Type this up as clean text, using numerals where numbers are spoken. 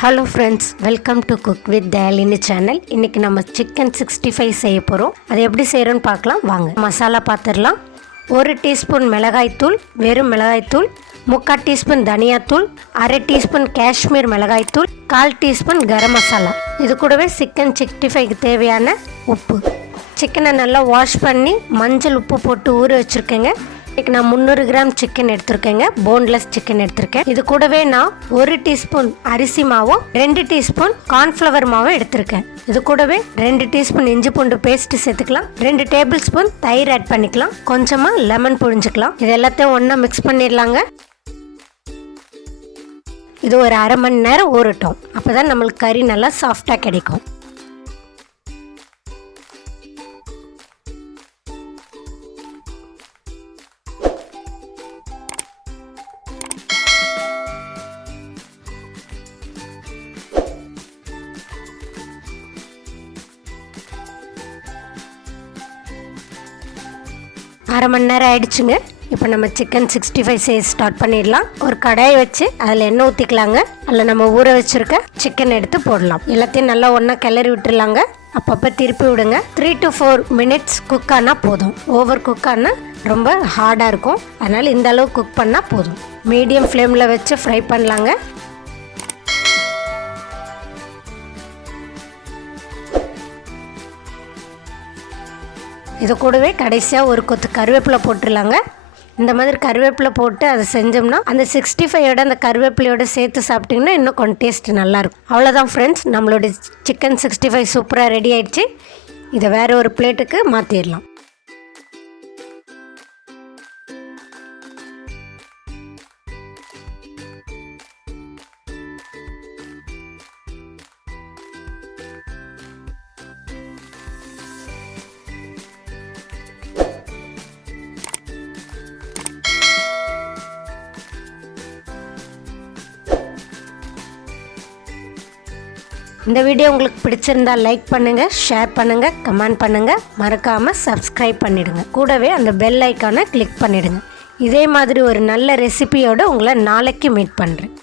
Hello friends, welcome to CookwithDhayalini channel. இன்றைக்கி நம்ம chicken 65 செய்ய போகிறோம். அது எப்படி செய்கிறோன்னு பார்க்கலாம் வாங்க. மசாலா பார்த்துடலாம். 1 டீஸ்பூன் மிளகாய்த்தூள், வெறும் மிளகாய்த்தூள், 3/4 டீஸ்பூன் தனியாத்தூள், 1/2 டீஸ்பூன் காஷ்மீர் மிளகாய்த்தூள், 1/4 டீஸ்பூன் கரம் மசாலா. இது கூடவே சிக்கன் 65க்கு தேவையான உப்பு. சிக்கனை நல்லா வாஷ் பண்ணி மஞ்சள் உப்பு போட்டு ஊற வச்சுருக்கேங்க. இன்றைக்கி நான் 300 கிராம் சிக்கன் எடுத்திருக்கேங்க. போன்லெஸ் சிக்கன் எடுத்திருக்கேன். இது கூடவே நான் 1 டீஸ்பூன் அரிசி மாவும் 2 டீஸ்பூன் கார்ன்ஃப்ளவர் மாவும் எடுத்திருக்கேன். இது கூடவே 2 டீஸ்பூன் இஞ்சி பூண்டு பேஸ்ட் சேர்த்துக்கலாம். 2 டேபிள் ஸ்பூன் தயிர் ஆட் பண்ணிக்கலாம். கொஞ்சமாக லெமன் புழிஞ்சிக்கலாம். இது எல்லாத்தையும் ஒன்றா மிக்ஸ் பண்ணிடலாங்க. இது ஒரு அரை மணி நேரம் ஊறட்டும். அப்போ தான் நம்மளுக்கு கறி நல்லா சாஃப்டாக கிடைக்கும். அரை மணி நேரம் ஆயிடுச்சுங்க. இப்போ நம்ம சிக்கன் 65 செய்ய ஸ்டார்ட் பண்ணிடலாம். ஒரு கடாயை வச்சு அதில் எண்ணெய் ஊற்றிக்கலாங்க. அதில் நம்ம ஊற வச்சுருக்க சிக்கன் எடுத்து போடலாம். எல்லாத்தையும் நல்லா ஒன்றா கிளறி விட்டுடலாங்க. அப்பப்போ திருப்பி விடுங்க. 3 to 4 மினிட்ஸ் குக் ஆனால் போதும். ஓவர் குக் ஆனால் ரொம்ப ஹார்டாக இருக்கும். அதனால் இந்த அளவு குக் பண்ணால் போதும். மீடியம் ஃப்ளேமில் வச்சு ஃப்ரை பண்ணலாங்க. இது கூடவே கடைசியாக ஒரு கொத்து கருவேப்பிலை போட்டுடலாங்க. இந்த மாதிரி கருவேப்பிலை போட்டு அதை செஞ்சோம்னா அந்த 65ஓட அந்த கருவேப்பிலையோட சேர்த்து சாப்பிட்டிங்கன்னா இன்னும் கொஞ்சம் டேஸ்ட் நல்லாயிருக்கும். அவ்வளோதான் ஃப்ரெண்ட்ஸ், நம்மளோட சிக்கன் 65 சூப்பராக ரெடி ஆகிடுச்சு. இதை வேறு ஒரு பிளேட்டுக்கு மாற்றிடலாம். இந்த வீடியோ உங்களுக்கு பிடிச்சிருந்தா லைக் பண்ணுங்கள், ஷேர் பண்ணுங்கள், கமெண்ட் பண்ணுங்கள். மறக்காமல் சப்ஸ்கிரைப் பண்ணிவிடுங்க. கூடவே அந்த பெல் ஐக்கானை கிளிக் பண்ணிவிடுங்க. இதே மாதிரி ஒரு நல்ல ரெசிபியோடு உங்களை நாளைக்கு மீட் பண்ணுறேன்.